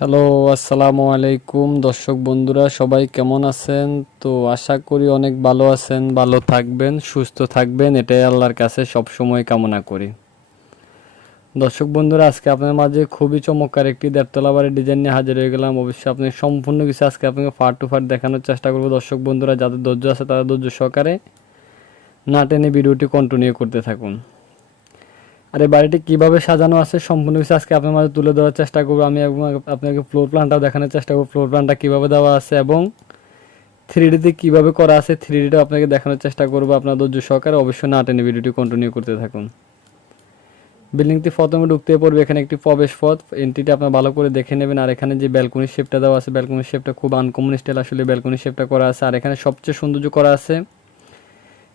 Hello, আসসালামু আলাইকুম দর্শক বন্ধুরা, সবাই কেমন আছেন? তো আশা করি অনেক ভালো আছেন, ভালো থাকবেন, সুস্থ থাকবেন, এটাই আল্লাহর কাছে সব সময় কামনা করি। দর্শক বন্ধুরা, আজকে আপনার মাঝে খুবই চমৎকার একটি দেড়তলা বাড়ির ডিজাইন নিয়ে হাজির হয়ে গেলাম। অবশ্যই আপনি সম্পূর্ণ কিছু আজকে আপনাকে ফার টু ফার দেখানোর চেষ্টা করব। দর্শক বন্ধুরা, যাদের ধৈর্য আছে তারা ধৈর্য সহকারে না টেনে ভিডিওটি কন্টিনিউ করতে থাকুন। আর এই বাড়িটি কীভাবে সাজানো আছে সম্পূর্ণ কিছু আজকে আপনার মাঝে তুলে দেওয়ার চেষ্টা করব। আমি আপনাকে ফ্লোর প্ল্যানটাও দেখানোর চেষ্টা করব। ফ্লোর প্ল্যানটা কীভাবে দেওয়া আছে এবং থ্রি ডিতে কীভাবে করা আছে থ্রি ডিটাও আপনাকে দেখানোর চেষ্টা করব আপনার ধৈর্য সহকারে। অবশ্যই না টেনে ভিডিওটি কন্টিনিউ করতে থাকুন। বিল্ডিংটি প্রথমে ঢুকতে পড়বে এখানে একটি প্রবেশ পথ। এন্ট্রিটা আপনার ভালো করে দেখে নেবেন। আর এখানে যে ব্যালকনি শেপটা দেওয়া আছে ব্যালকনি শেপটা খুব আনকমন স্টাইল আসলে ব্যালকনি শেপটা করা আছে। আর এখানে সবচেয়ে সৌন্দর্য করা আছে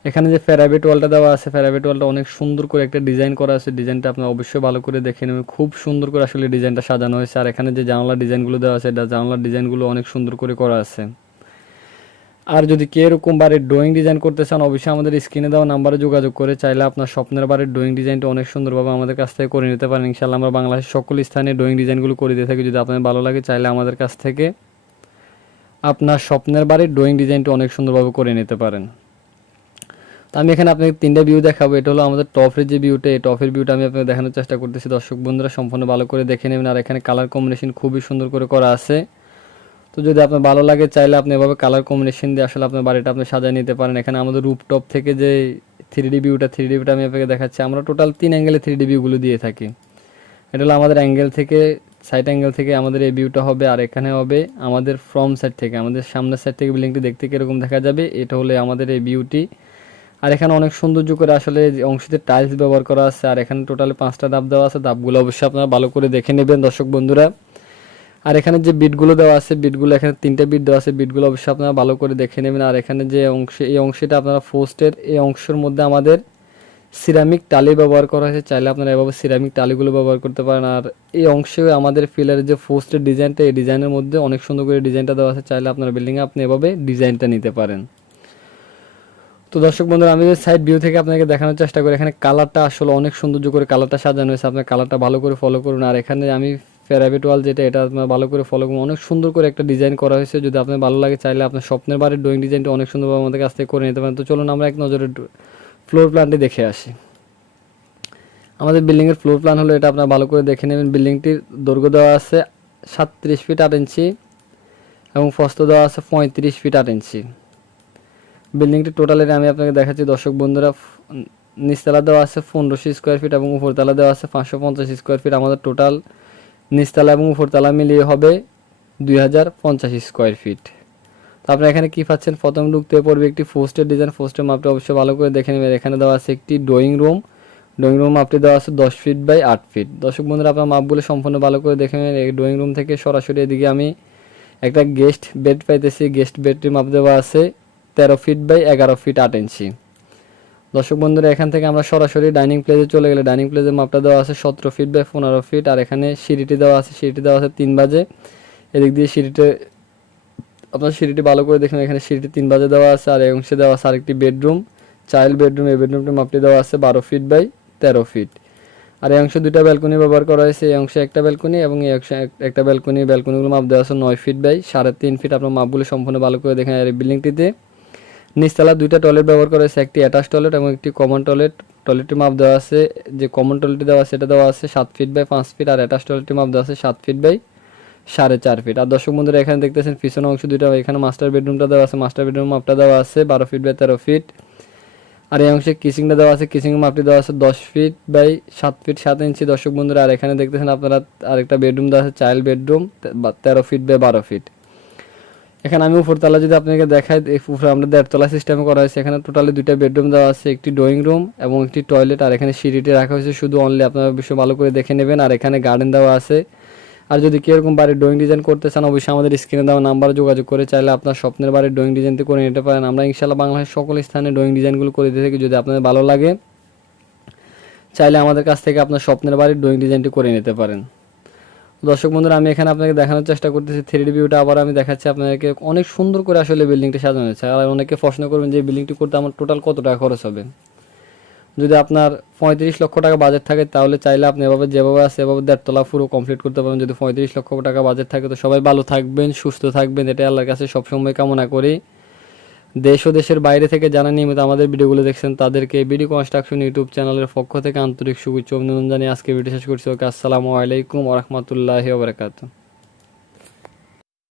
এখানে যে ফেরাবেট ওয়ালটা দেওয়া আছে ফেরাবেট ওয়ালটা অনেক সুন্দর করে একটা ডিজাইন করা আছে। ডিজাইনটা আপনার অবশ্যই ভালো করে দেখে নেবেন। খুব সুন্দর করে আসলে ডিজাইনটা সাজানো হয়েছে। আর এখানে যে জানলার ডিজাইনগুলো দেওয়া আছে, এটা জানলার ডিজাইনগুলো অনেক সুন্দর করে করা আছে। আর যদি কে এরকম বাড়ির ড্রয়িং ডিজাইন করতে চান, অবশ্যই আমাদের স্ক্রিনে দেওয়া নাম্বারে যোগাযোগ করে চাইলে আপনার স্বপ্নের বাড়ির ড্রয়িং ডিজাইনটা অনেক সুন্দরভাবে আমাদের কাছ থেকে করে নিতে পারেন। ইনশাল্লাহ আমরা বাংলাদেশের সকল স্থানে ড্রয়িং ডিজাইনগুলো করে দিয়ে থাকি। যদি আপনার ভালো লাগে, চাইলে আমাদের কাছ থেকে আপনার স্বপ্নের বাড়ির ড্রয়িং ডিজাইনটা অনেক সুন্দরভাবে করে নিতে পারেন। আমি এখানে আপনাকে তিনটা ভিউ দেখাবো। এটা হলো আমাদের টপের যে ভিউটা এই টপের ভিউটা আমি আপনাকে দেখানোর চেষ্টা করতেছি। দর্শক বন্ধুরা, সম্পূর্ণ ভালো করে দেখে নেবেন। আর এখানে কালার কম্বিনেশন খুবই সুন্দর করে করা আছে। তো যদি আপনার ভালো লাগে, চাইলে আপনি এভাবে কালার কম্বিনেশন দিয়ে আসলে আপনার বাড়িটা আপনি সাজিয়ে নিতে পারেন। এখানে আমাদের রুপটপ থেকে যে থ্রি ডি ভিউটা থ্রি ডি আমি আপনাকে দেখাচ্ছি। আমরা টোটাল তিন অ্যাঙ্গেলে থ্রি ডি ভিউগুলো দিয়ে থাকি। এটা হলো আমাদের অ্যাঙ্গেল থেকে সাইড অ্যাঙ্গেল থেকে আমাদের এই ভিউটা হবে। আর এখানে হবে আমাদের ফ্রম সাইড থেকে, আমাদের সামনের সাইড থেকে। বিল্ডিংটি দেখতে কীরকম দেখা যাবে, এটা হলে আমাদের এই ভিউটি আর এখানে অনেক সৌন্দর্য করে আসলে অংশতে টাইলস ব্যবহার করা আছে, আর এখানে টোটালি পাঁচটা ধাপ দেওয়া আছে। ধাপগুলো অবশ্যই আপনারা ভালো করে দেখে নেবেন, দর্শক বন্ধুরা। আর এখানে যে বিটগুলো দেওয়া আছে বিটগুলো এখানে তিনটে বিট দেওয়া আছে বিটগুলো অবশ্যই আপনারা ভালো করে দেখে নেবেন। আর এখানে যে অংশ, এই অংশটা আপনারা ফোস্টের এই অংশের মধ্যে আমাদের সিরামিক টালি ব্যবহার করা হয়েছে। চাইলে আপনারা এভাবে সিরামিক টালিগুলো ব্যবহার করতে পারেন। আর এই অংশে আমাদের ফিলারের যে ফোস্টের ডিজাইনটা এই ডিজাইনের মধ্যে অনেক সুন্দর করে ডিজাইনটা দেওয়া আছে। চাইলে আপনার বিল্ডিংয়ে আপনি এভাবে ডিজাইনটা নিতে পারেন। তো দর্শক বন্ধুরা, আমি সাইড ভিউ থেকে আপনাকে দেখানোর চেষ্টা করি, এখানে কালারটা আসলে অনেক সৌন্দর্য করে কালারটা সাজানো হয়েছে। আপনার কালারটা ভালো করে ফলো করুন। আর এখানে আমি প্যারাবেট ওয়াল যেটা, এটা আপনার ভালো করে ফলো করুন। অনেক সুন্দর করে একটা ডিজাইন করা হয়েছে। যদি আপনার ভালো লাগে, চাইলে আপনার স্বপ্নের বাড়ির ড্রয়িং ডিজাইনটা অনেক সুন্দরভাবে আমাদের কাছ থেকে করে নিতে পারেন। তো চলুন আমরা এক নজরে ফ্লোর প্ল্যানটি দেখে আসি। আমাদের বিল্ডিংয়ের ফ্লোর প্ল্যান হলো, এটা আপনার ভালো করে দেখে নেবেন। বিল্ডিংটির দৈর্ঘ্য দেওয়া আছে সাতত্রিশ ফিট আট ইঞ্চি এবং ফস্ত দেওয়া আছে পঁয়ত্রিশ ফিট আট ইঞ্চি। বিল্ডিংটি টোটাল এরিয়া আমি আপনাকে দেখাচ্ছি। দর্শক বন্ধুরা নিচতলা দেওয়া আছে পনেরোশো স্কোয়ার ফিট এবং উপরতলা দেওয়া আছে পাঁচশো পঞ্চাশ স্কোয়ার ফিট আমাদের টোটাল নিচতলা এবং উপরতলা মিলিয়ে হবে দুই হাজার পঞ্চাশ স্কোয়ার ফিট তারপরে এখানে কি পাচ্ছেন? প্রথম ঢুকতে পড়বে একটি ফোস্টের ডিজাইন ফোস্টের মাপটা অবশ্যই ভালো করে দেখে নেবেন। এখানে দেওয়া আছে একটি ড্রয়িং রুম ড্রয়িং রুম মাপটি দেওয়া আছে দশ ফিট বাই আট ফিট দর্শক বন্ধুরা, আপনার মাপগুলো সম্পূর্ণ ভালো করে দেখে নেবেন। এই ড্রয়িং রুম থেকে সরাসরি এদিকে আমি একটা গেস্ট বেড পাইতেছি। গেস্ট বেডটির মাপ দেওয়া আছে তেরো ফিট বাই এগারো ফিট আট ইঞ্চি। দর্শক বন্ধুরা, এখান থেকে আমরা সরাসরি ডাইনিং প্লেসে চলে গেলে ডাইনিং প্লেসের মাপটা দেওয়া আছে সতেরো ফিট বাই পনেরো ফিট আর এখানে সিঁড়িটি দেওয়া আছে, সিঁড়িটি দেওয়া আছে তিন বাজে। এদিক দিয়ে সিঁড়িতে, আপনার সিঁড়িটি ভালো করে দেখুন, এখানে সিঁড়িটি তিন বাজে দেওয়া আছে আর এই অংশে দেওয়া আছে আরেকটি বেডরুম। চাইল্ড বেডরুম, এই বেডরুমটির মাপটি দেওয়া আছে বারো ফিট বাই তেরো ফিট। আর এই অংশে দুটা ব্যালকনি ব্যবহার করা হয়েছে, এই অংশে একটা ব্যালকনি এবং এই অংশে এক- একটা ব্যালকনি, ব্যালকনিগুলো মাপ দেওয়া আছে নয় ফিট বাই সাড়ে তিন ফিট। আপনার মাপগুলো সম্পূর্ণ ভালো করে দেখেন আর এই বিল্ডিংটিতে। নিচতলা দুইটা টয়লেট ব্যবহার করা হয়েছে, একটি অ্যাটাচ টয়লেট এবং একটি কমন টয়লেট টয়লেটটির মাপ দেওয়া আছে, যে কমন টয়লেটটি দেওয়া আছে, সেটা দেওয়া আছে সাত ফিট বাই পাঁচ ফিট আর অ্যাটাচ টয়লেটটির মাপ দেওয়া আছে সাত ফিট বাই সাড়ে চার ফিট আর দর্শক বন্ধুরা, এখানে দেখতেছেন পিছনে অংশ দুইটা, এখানে মাস্টার বেডরুমটা দেওয়া আছে মাস্টার বেডরুম মাপটা দেওয়া আছে বারো ফিট বাই তেরো ফিট আর এই অংশে কিচিংটা দেওয়া আছে কিচিং মাপটি দেওয়া আছে দশ ফিট বাই সাত ফিট সাত ইঞ্চি। দর্শক বন্ধুরা, আর এখানে দেখতেছেন আপনারা আরেকটা বেডরুম দেওয়া আছে চাইল্ড বেডরুম তেরো ফিট বাই বারো ফিট এখানে আমি উপরতলা যদি আপনাকে দেখাই উপরে আমরা দেড়তলা সিস্টেমে করা হয়েছে। এখানে টোটালি দুইটা বেডরুম দেওয়া আছে, একটি ড্রয়িং রুম এবং একটি টয়লেট আর এখানে সিঁড়িটি রাখা হয়েছে শুধু অনলি আপনারা বিষয় ভালো করে দেখে নেবেন। আর এখানে গার্ডেন দেওয়া আছে। আর যদি কেউ এরকম বাড়ির ড্রয়িং ডিজাইন করতে চান, অবশ্যই আমাদের স্ক্রিনে দেওয়া নাম্বারে যোগাযোগ করে চাইলে আপনার স্বপ্নের বাড়ির ড্রয়িং ডিজাইনটি করে নিতে পারেন। আমরা ইনশাল্লাহ বাংলাদেশের সকল স্থানে ড্রয়িং ডিজাইনগুলো করে দিয়ে থাকি, যদি আপনাদের ভালো লাগে। চাইলে আমাদের কাছ থেকে আপনার স্বপ্নের বাড়ির ড্রয়িং ডিজাইনটি করে নিতে পারেন। দর্শক বন্ধুরা, আমি এখানে আপনাকে দেখানোর চেষ্টা করতেছি থ্রি ভিউটা আবার আমি দেখাচ্ছি আপনাদেরকে অনেক সুন্দর করে আসলে বিল্ডিংটা সাজানো হয়েছে। আর অনেকে প্রশ্ন করবেন যে বিল্ডিংটি করতে আমার টোটাল কত টাকা খরচ হবে? যদি আপনার পঁয়ত্রিশ লক্ষ টাকা বাজেট থাকে, তাহলে চাইলে আপনি এভাবে যেভাবে আছে, এভাবে দেড়তলা পুরো কমপ্লিট করতে পারবেন। যদি পঁয়ত্রিশ লক্ষ টাকা বাজেট থাকে, তো সবাই ভালো থাকবেন, সুস্থ থাকবেন। এটাই আল্লাহর কাছে সবসময় কামনা করি। দেশ ও দেশের বাইরে থেকে যারা নিয়মিত আমাদের ভিডিওগুলো দেখছেন, তাদেরকে বিডি কনস্ট্রাকশন ইউটিউব চ্যানেলের পক্ষ থেকে আন্তরিক শুভেচ্ছা অভিনন্দন জানিয়ে আজকে ভিডিও শেষ করছি। ওকে, আসসালামু আলাইকুম ওরহমতুল্লাহি ওবরাকাতুহ